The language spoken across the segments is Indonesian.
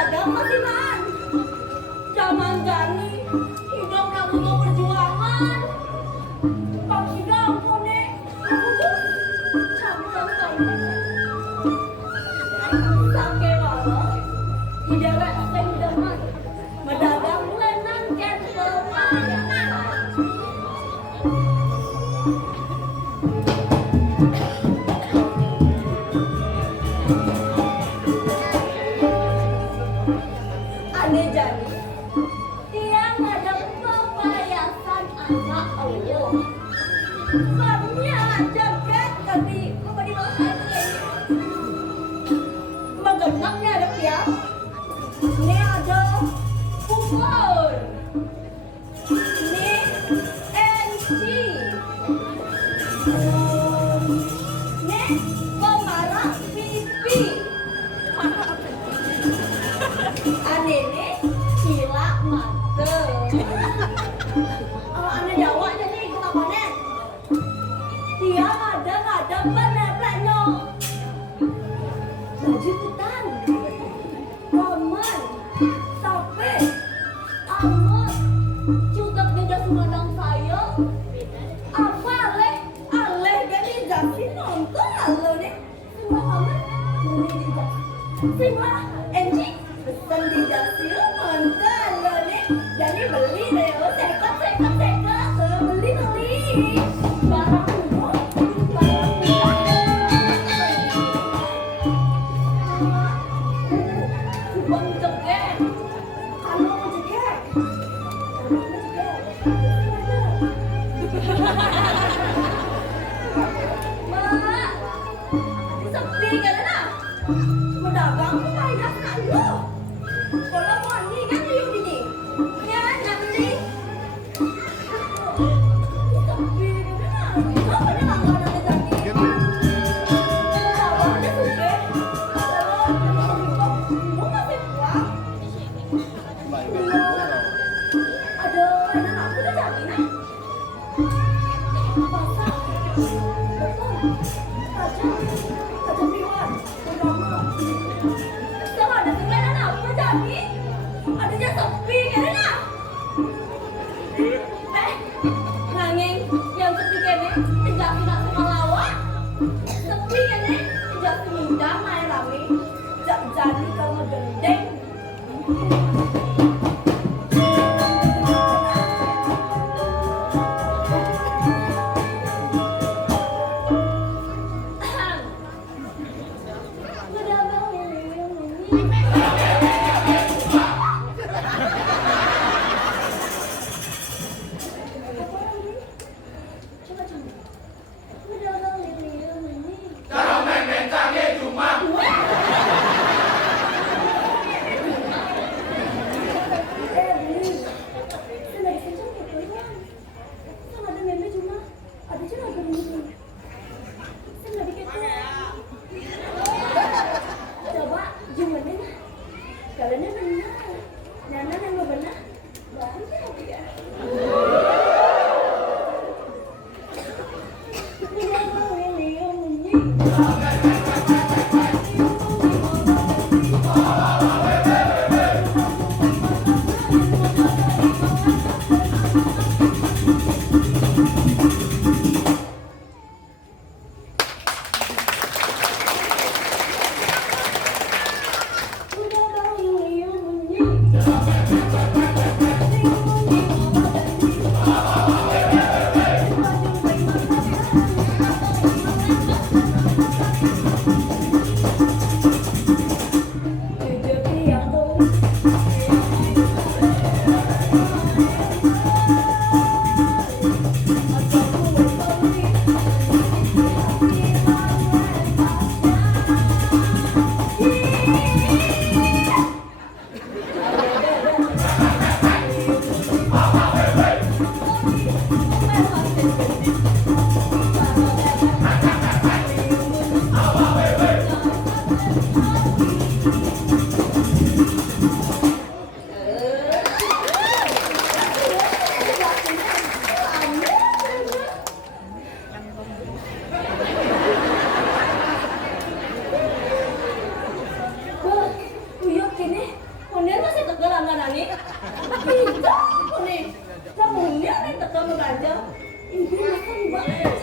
dagang masih man. Zaman Jani hidup lagu perjuangan. Pak hidup pone, aku tuh campur tahu. Sake wala, hidawet sendaman, medagang lenang kenteman. Ane Jani, dia ngadang pepayasan anak Allah. Babnya jagat kami di bawah Magenaknya ada tiang. Ini ada kubur. Ini NC. Ini pemarah pipi. Ini gila mata. Ane Jawa jadi ikut apa nih? Dia ada penepleknya. Baju hutan, paman, sape, amat, cutak dia sumandang saya. Apa aleh jadi jasi nonton aleh nih. Simba paman, mau di jasi. Simba, Enji, pesan di jasi nonton aleh nih. Jadi beli deh, sekat, beli. Barang sepi kan nak? Mendagang payah nak lu. Kalau mau ni kan you ni. Ya nak beli. Sepi kan nak? Kau ada langgar nak jadi. Kalau ada suke, kalau masih kuat. Ada anak aku dah jadi nak. Pasal, betul. Kacang piwan, pertama. Sama ada tinggalan apa jadi? Ada je sepi kan nak? Nanging yang sepi kan ni, tidak nak semalawak. Sepi kan ni, tidak semindah main rame. Tak jadi kau ngegendeng. Munir masih tegal langganane. Bisa Munir. Lah Munir nek tegal mengaja. Ini makan banget.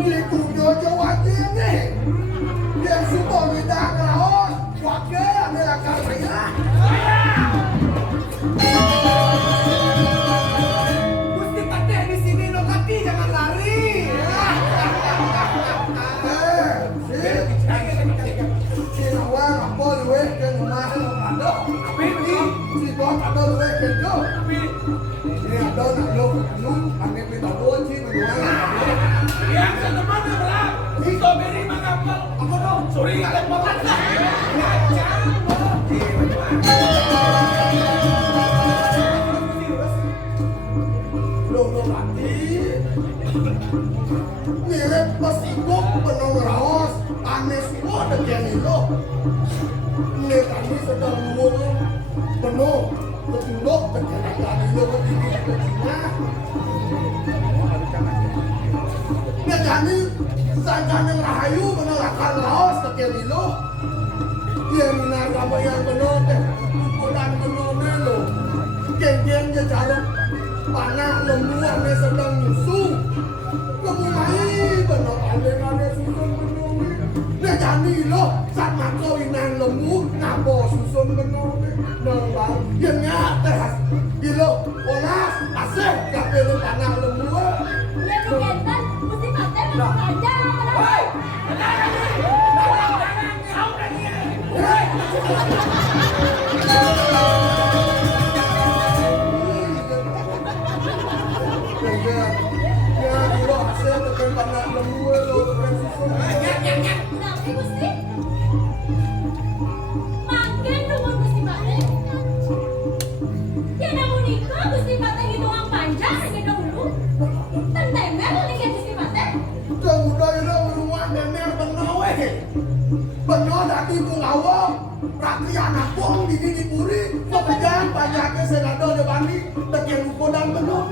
Iku Jojo wajib nih. Yang semua minta kelaos, wakil adalah karya. Gusti Patih di sini no kaki jangan lari. Si Nawang apa luwe ke rumah lo ada. Tapi si Bos ada luwe ke jo. Ini ada nak lo lu pakai pita dua sih berdua. Yang teman berang. Si Soberi mengapal. Aku dong suri kalian potong lah. Lo mati. Mirip pesibuk penuh raos. Aneh semua dengan itu. Ini kami sedang ngomong penuh ketunduk dengan kami lo berdiri ke Cina. Ini kami sangkan yang rahayu menolakkan raos ke Lilo. Dia minar kamu yang penuh deh. Ukuran penuh melo. Geng-geng je jaruk panah lembu ane sedang nyusuh. Kemulai benar ale-ale susun penuh. Dia jani lo sama kawinan lembu nabo susun penuh. Nembang dia nyates. Gilo olas asik kapel panah lembu. Ya kegiatan Gusti Patih berbelanja. Hei, Nanti Gusti. Makin nuhun Gusti Patih. Ya namun itu Gusti Patih hitungan panjang lagi dahulu. Tentemel lagi Gusti Patih. Benar tadi pungawang rakyat napong di puri pekerjaan banyaknya senado de bandi tekian uko dan benar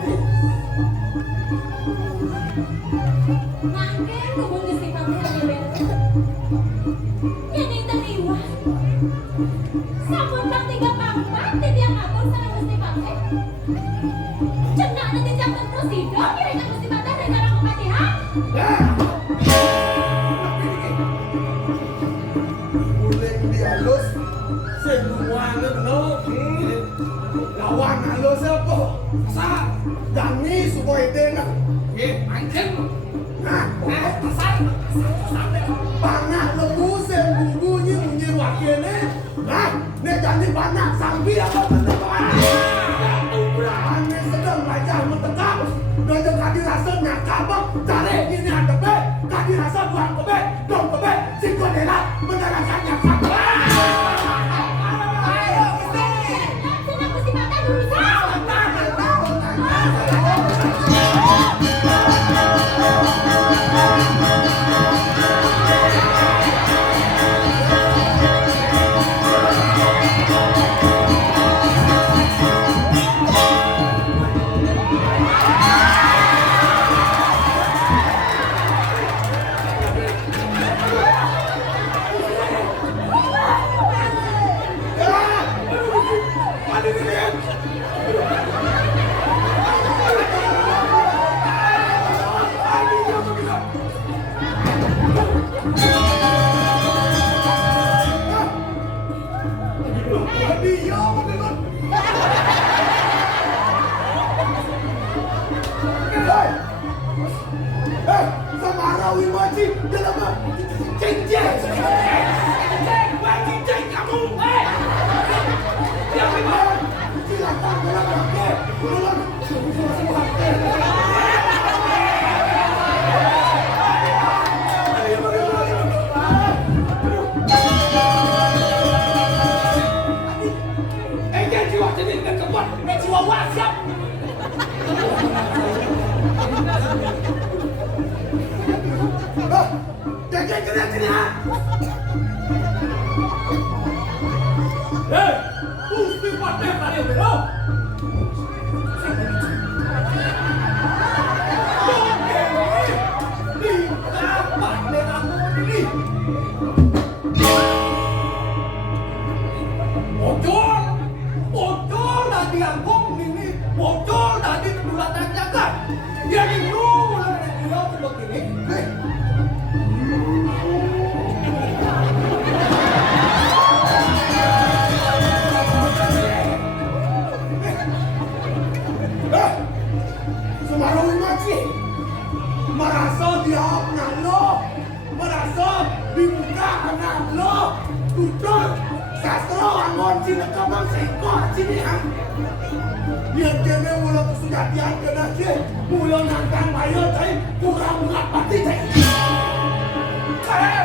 Makin nuhun Gusti Patih lagi beres. Yang terliwat. Sampun bang 3 pangkat di tiang atur sareng Gusti Patih. Cendak nanti jangan terus hidup kira Gusti Patih dari karang kematian. Uling dihalus semuanya benar lawan halus apa asal dami semua ide nak anjing asal panah lembu sembubunya munyi wakilnya nah ini jadi panah sambil apa benar aneh sedang belajar mentegak dan jangan dirasa nyakabak cari ini ada be kaki rasa buang kebe dong kebe singkodela mendarahkan nyakabak ayo Gusti Senang Gusti Patih berusaha. Gusti Patih kali bero. Bocor tadi angkong ini, bocor tadi kedulatan jagat. Jadi lu mulai dari begini. diawak na lo. Merasa dibuka anak lo. Tutup. Sastro angon sini kabang sekor sini ang. Dia kene mula kesujatian kena sih. Mula nantang bayo tay kurang berat pati tay. Yang